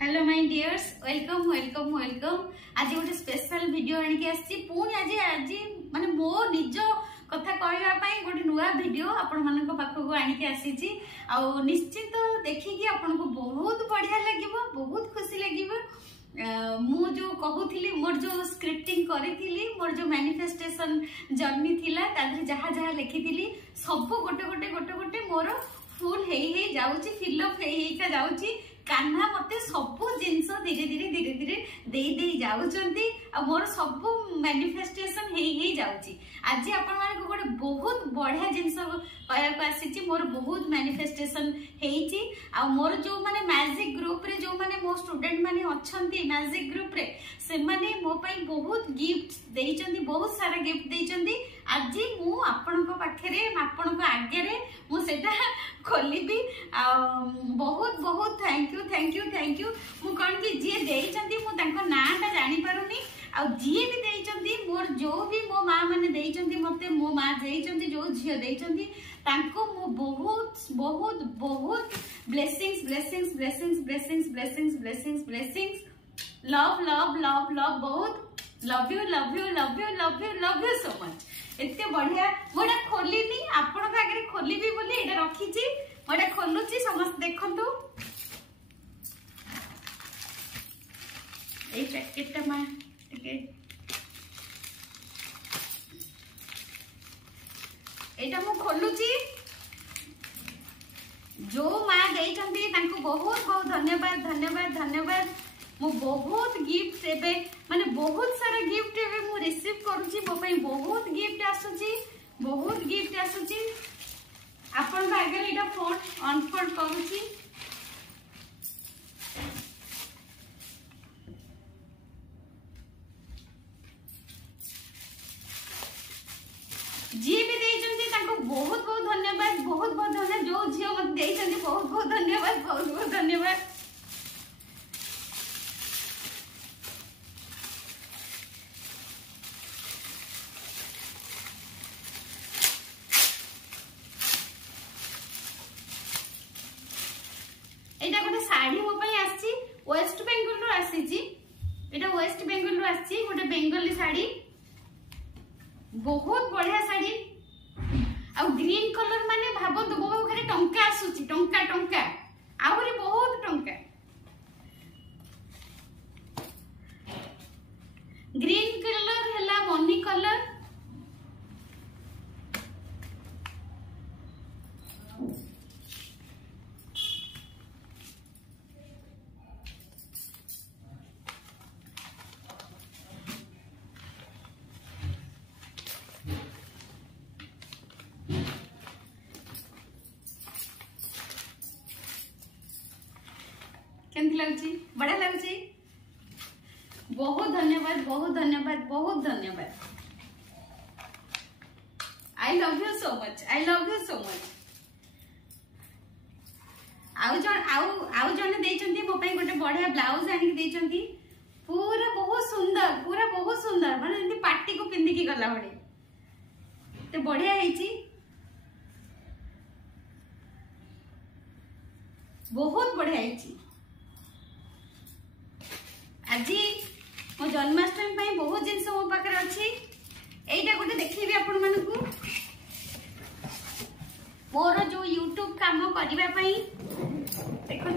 Hello my dears welcome welcome welcome. आज गोटे special video आनिक आसी पुणी आज आज माने मो निज कथा कहवाई गोटे नुआ वीडियो आपण मान पाखक आनिक आसी निश्चित देखिकी आपन को बहुत बढ़िया लगे बहुत खुशी लगे। मु जो कहूली मोर जो स्क्रिप्टिंग करी मोर जो मैनिफेस्टेशन जर्नी थिला जहाँ जहाँ लिखी सब गोटे गोटे गोटे गोटे मोर फुल हे जाउची फिलअप हे जाउची कान्हा मते सब जिनस धीरे धीरे धीरे धीरे दे दे जाउचंती आ मोर सब मैनिफेस्टेशन हे जाउची। आज आपण माने को गोटे बहुत बढ़िया जिनस कहया को आसीची मोर बहुत मैनिफेस्टेशन हेची आ मोर जो माने मैजिक ग्रुप रे जो माने मो स्टूडेंट माने अछंती मैजिक ग्रुप रे से माने मो पई बहुत गिफ्ट देइचंती बहुत सारा गिफ्ट देइचंती। आज मु आपण को पाखरे आपण को आगे रे मु सेटा खोलिबी बहुत बहुत thank you thank you thank you. मु कौन कि जी देइचंती मु तांको नाटा जानि पारुनी आ जी भी देइचंती मोर जो भी मो मां माने देइचंती मते मो मां देइचंती जो झियो देइचंती तांको मु बहुत बहुत बहुत blessings blessings blessings blessings blessings blessings blessings love love love love बहुत love you love you love you love you love you so much. एते बढ़िया मोटा खोलिनी आपण आगे खोलिबी बोली एटा रखीची मोटा खोलुची समस्त देखंतु ए पैकेटटा मा टिके एटा मु खोलुची जो मां देइचंती तांको बहुत बहुत धन्यवाद धन्यवाद धन्यवाद। मु बहुत गिफ्ट एबे माने बहुत सारा गिफ्ट एबे मु रिसीव करूची मो पई बहुत गिफ्ट आसुची आपण आगे एटा फोन अनफोल्ड करूची जी भी देइचंती तांको बहुत बहुत धन्यवाद बहुत बहुत धन्यवाद। जो झियो मत देइचंती बहुत बहुत धन्यवाद बहुत बहुत धन्यवाद। एटा गोटे साड़ी मो पई आसी वेस्ट बेंगल रो आसीची एटा वेस्ट बेंगल रो आसी गोटे बेंगली साड़ी बहुत बढ़िया साड़ी आ ग्रीन कलर माने भाबो तो घरे टंका आसुची टंका टंका आहुरी बहुत टंका ग्रीन कलर हला मनी कलर केमती लगुची बढ़िया लगुची बहुत धन्यवाद बहुत धन्यवाद बहुत धन्यवाद। I love you so much I love you so much. आउ जने देइचंती मो पई गोटे बढ़िया ब्लाउज आनी देइचंती पूरा बहुत सुंदर माने एंती पार्टी को पिंदी की गला बडे ते बढ़िया हेची बहुत बढ़िया हेची। आज मो जन्माष्टमी बहुत जिनस मो पाखे अच्छी एटा गोटे देखी आपण मानकू मोर जो यूट्यूब काम करने देखु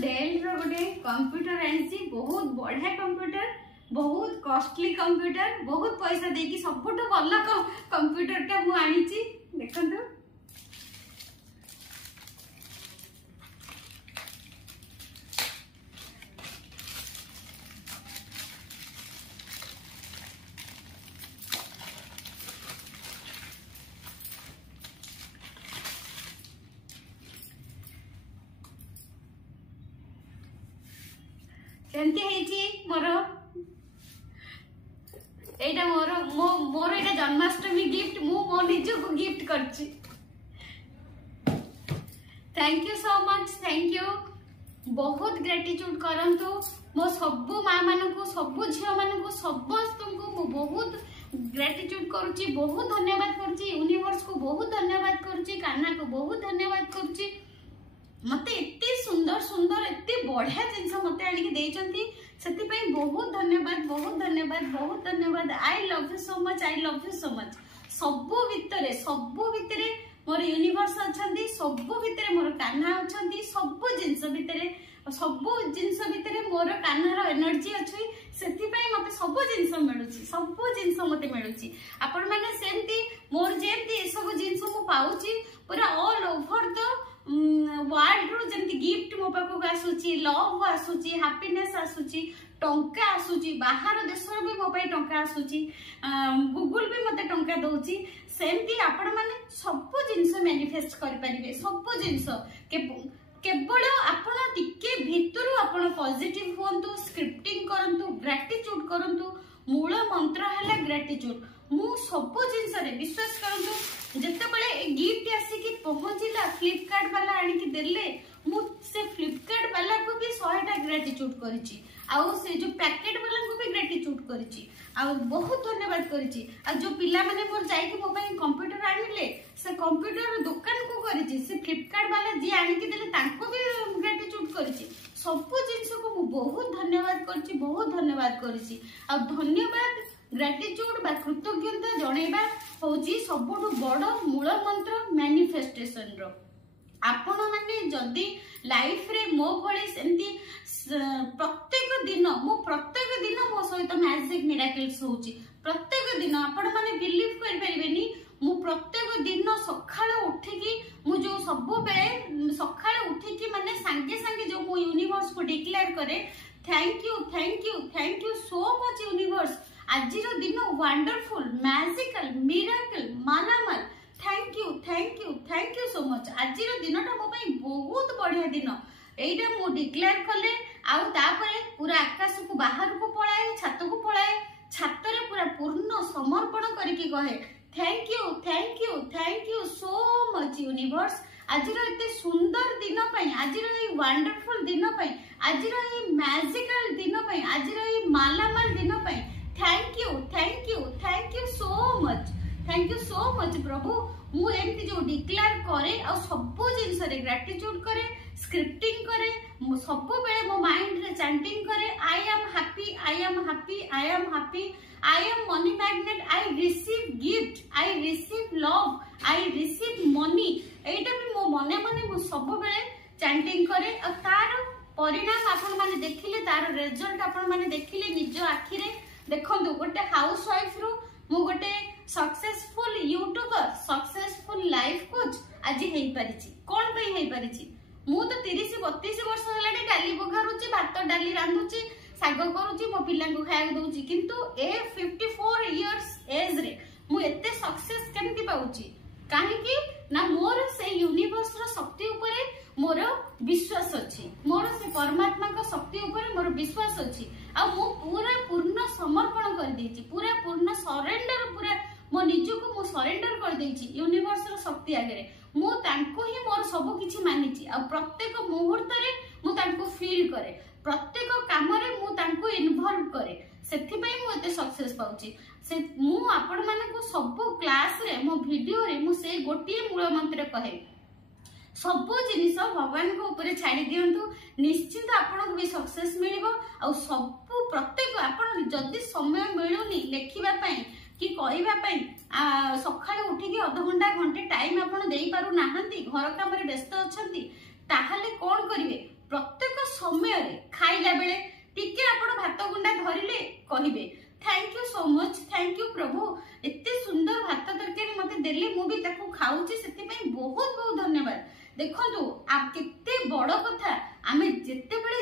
डेल रो गोटे कंप्यूटर आनी बहुत बढ़िया कंप्यूटर बहुत कॉस्टली कंप्यूटर बहुत पैसा देकी सबुठ भल कंप्यूटर टा मु आनी देखंतु କେମିତି ହେଇଛି ମୋର एटा मोर मोर एटा जन्माष्टमी गिफ्ट मु मो निजो को गिफ्ट करछि। Thank you so much, thank you. बहुत ग्रेटिट्यूड करंतु मो सबु माँ मानकु सबु झियो मानकु समस्तंकु मु बहुत ग्रेटिट्यूड करूछि, बहुत धन्यवाद करूछि, यूनिवर्स को बहुत धन्यवाद करूछि, कान्हा को बहुत धन्यवाद करूछि। मते एते सुंदर सुंदर एते बढ़िया जिंस मते आनिक देइचंती, सेति बहुत धन्यवाद, बहुत धन्यवाद, बहुत धन्यवाद। I love you so much, I love you so much. सबु भितरे मोर यूनिवर्स अछंती, सबु भितरे मोर कान्हा अछंती, सबु जिंस भितरे मोर कान्हार एनर्जी अछि। सेति मते सबु जिंस मिलुछि, सबु जिंस मते मिलुछि। आपण माने सेमती मोर जेमती सब जिंस मु पाउछि पूरा ऑल ओवर द वर्ल्ड रो जेमती गिफ्ट मो पाखो आसुची, लव आसुची, हैप्पीनेस आसुची, टंका आसुची, बाहर देश भी मो पाई टंका आसुची, गूगल भी मते टंका दउची। सेमती आपण माने सब जिंस मैनिफेस्ट करि परिबे, सब जिंस केवल आपण टिके भितरु आपण पॉजिटिव होंतु, स्क्रिप्टिंग करंतु, ग्रेटिट्यूड करंतु। मूल मंत्र है ग्रेटिट्यूड। मु सब जिंस रे विश्वास करंतु जते बळे ए गिफ्ट आसी कि पहुंचिला फ्लिपकार्ट वाला आनी कि देले, मु से फ्लिपकार्ट वाला को भी 100टा ग्रेटिट्यूड करिछि, आउ से जो पैकेट वाला को भी ग्रेटिट्यूड करिछि, आउ बहुत धन्यवाद करिछि। आ जो पिला माने मोर जाई कि मो पई कंप्यूटर आनिले, से कंप्यूटर दुकान को करिछि, से फ्लिपकार्ट वाला जी आनी कि देले तांको भी ग्रेटिट्यूड करिछि। सब जिंस को मु बहुत धन्यवाद करिछि, बहुत धन्यवाद करिछि। आ धन्यवाद ग्रेटिट्यूड बा कृतज्ञता जणैबा होची सबुठु बड़ मूल मंत्र मैनिफेस्टेशन रो। आपण माने जदी लाइफ रे मो भली सेमती प्रत्येक दिन मो सहित मैजिक मिराकल्स होची। प्रत्येक दिन आपण माने बिलीव करि परिबेनी, मु प्रत्येक दिन सखाळे उठिकी मु जो सब बेले सखाळे उठिकी माने संगे संगे जो मो यूनिवर्स को डिक्लेयर करे, thank you thank you thank you so much universe. आज दिन वंडरफुल, मैजिकल, मिराकल, मालामाल। Thank you so much. आज दिनटा मो पई बहुत बढ़िया दिन। एइटा मु डिक्लेयर कले, आउ तापरे पूरा आकाश को बाहर को पळाए, छात को पळाए, छात रे पूरा पूर्ण समर्पण करके कहे thank you so much universe. आज एते सुंदर दिन पई, आज वंडरफुल दिन पई, आज मैजिकल दिन पई, आज मालामाल दिन पई थैंक यू सो मच प्रभु। मु एमती जो डिक्लेयर करे और सब जिंस रे ग्रेटिट्यूड करे, स्क्रिप्टिंग करे, सब बेले मो माइंड रे चैंटिंग करे, I am happy, I am happy, I am happy, I am money magnet, I receive gift, I receive love, I receive money. एटा भी मो मने मने मु सब बेले चैंटिंग करे। और तार परिणाम आपण माने देखिले, तार रिजल्ट आपण माने देखिले निज आखि रे। देखंतु गोटे हाउस वाइफ रो मु गोटे successful YouTuber, successful life coach आज हेई परिछि। कोन पई हेई परिछि? मु तो 30-32 वर्ष हेलानी डाली बघारुछि, भात डाली रांधुछि, साग करूछि, मो पिला को खाया दउछि, किंतु ए 54 इयर्स एज रे मु एते सक्सेस केमति पाउछि? काहे कि ना मोर से यूनिवर्स रो शक्ति ऊपर मोर विश्वास अछि, मोर से परमात्मा को शक्ति ऊपर मोर विश्वास अछि। आ मु पूरा पूर्ण समर्पण कर देछि, पूरा पूर्ण सरेंडर, पूरा मो निजो को मु सरेंडर कर देछि यूनिवर्स रो शक्ति आगे। मु तांको ही मोर सब किछि मानिछि, आ प्रत्येक मुहूर्त रे मु तांको फील करे, प्रत्येक काम रे मु तांको इन्वॉल्व करे। सेथि पई मु एते सक्सेस पाउछि। से मु आपण मानकु सब क्लास रे मो वीडियो रे मु से गोटिए मूल मंत्र कहे, सब जिनिस भगवान को ऊपर छाड़ी दियंतु, निश्चित आपन को भी सक्सेस मिलिबो। आ सब प्रत्येक आपन जदी समय मिलुनी लेखिबा पई कि कहबा पई, सखाळे उठी कि आधा घंटा घंटे टाइम आपन देई पारु नाहंती, घर काम रे व्यस्त अछंती, ताहाले कोन करिवे? प्रत्येक समय रे खाइला बेले टिके आपन भात गुंडा धरिले कहिबे thank you so much, thank you प्रभु, एते सुंदर भात तरकारी मते देले, मु भी ताको खाउची, सेति पई बहुत बहुत धन्यवाद। देखंतु आप केते बड़ कथा, आमे जेते बेले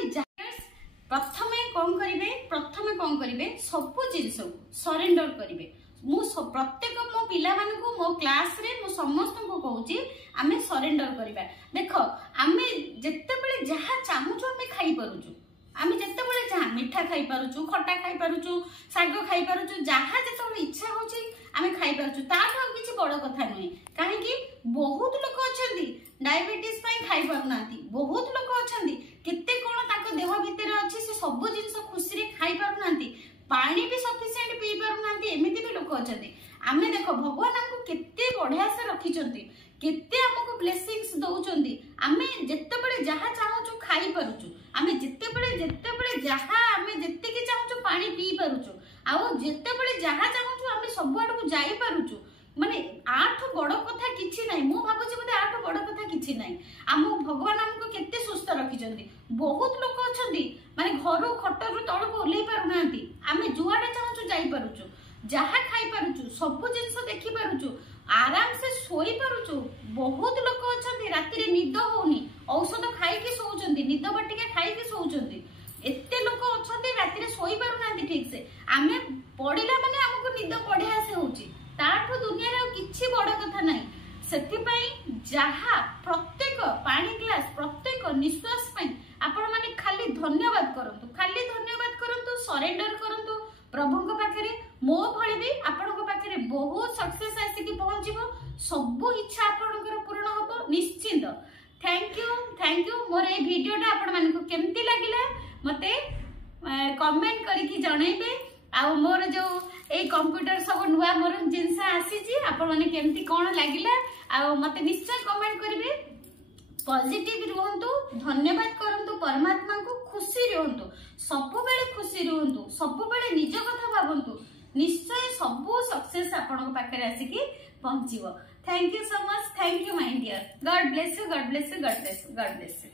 प्रथमे कोन करिवे सब जिंस सरेंडर करिवे। मु प्रत्येक मो पिला मानकु मो क्लास रे मु समस्त को कहूची आमे सरेंडर करिबा। देखो आमे जेते बेले जहा चाहूछु आमे खाई परुछु, आमे जेतेबेले जहाँ मिठा खाई पारुचु खट्टा खाई पारुचु साग खाई पारुचु जहाँ जेतेबेले इच्छा होची आमे खाई पारुचु ताठो किछि बड़ कथा नुहे काहेकि बहुत लोक अछंती डायबिटीज पई खाई पारुनांती बहुत लोक अछंती केते कोन ताको देह भितर अछि से सब जिंस खुशी रे खाई पारुनांती पानी भी सफिशिएंट पी पारुनांती एमिति भी लोक अछंती आमे देखो भगवान हमको केते बढ़िया से रखिचंती केते हमको ब्लेसिंग्स दउचंती आमे जेतेबेले जहाँ चाहूचु खाई पारुचु आमे जेतेबेले जहाँ आमे जेते के चाहूचु पानी पी पारुचु आउ जेतेबेले जहाँ चाहूचु आमे सब आड़ को जाई पारुचु माने आठ बड़ कथा किछि नाही मु भाबुची बोले आठ बड़ कथा किछि नाही आम भगवान हमको केते सुस्थ रखिचंती बहुत लोक अछंती माने घरु खटरु तळ को ओलै पारुनांती आमे जुआडे चाहूचु जाई पारुचु जहाँ खाई पारुचु सब जिंस देखि पारुचु आराम से सोई पारुचु बहुत लोक अछंती राति रे निद होउनी औषध खाई के सोउचंती निद बटिके खाई के सोउचंती एते लोक अछंती राति रे सोई पारुनांती ठीक से आमे पडिला माने हमको निद बढ़िया से होउची ताठो दुनिया रे किछि बड़ कथा नाही सेति पई जहाँ प्रत्येक पानी ग्लास प्रत्येक निश्वास पई आपण माने खाली धन्यवाद करंतु सरेंडर करंतु प्रभु को पाखरे मो भले भी आपण को पाखरे बहुत सक्सेस आसी की पहुंचबो सब इच्छा आपनकर पूर्ण होबो निश्चित थैंक यू मोर ए वीडियोटा आपण माने को केमती लागिला मते कमेंट करके जणाइबे आ मोर जो ए कंप्यूटर सब नुआ मोर जिंस आसी जी आपण माने केमती कोन लागिला आ मते निश्चय कमेंट करिवे पॉजिटिव रहंतु धन्यवाद करंतु परमात्मा को खुशी रहंतु सब बेले खुशी रहंतु सब बेले निज कथा भाबंतु निश्चय सब सक्सेस आपण पाखे आसिकी पहुंचीबो thank you so much thank you my dear God bless you God bless you God bless you God bless you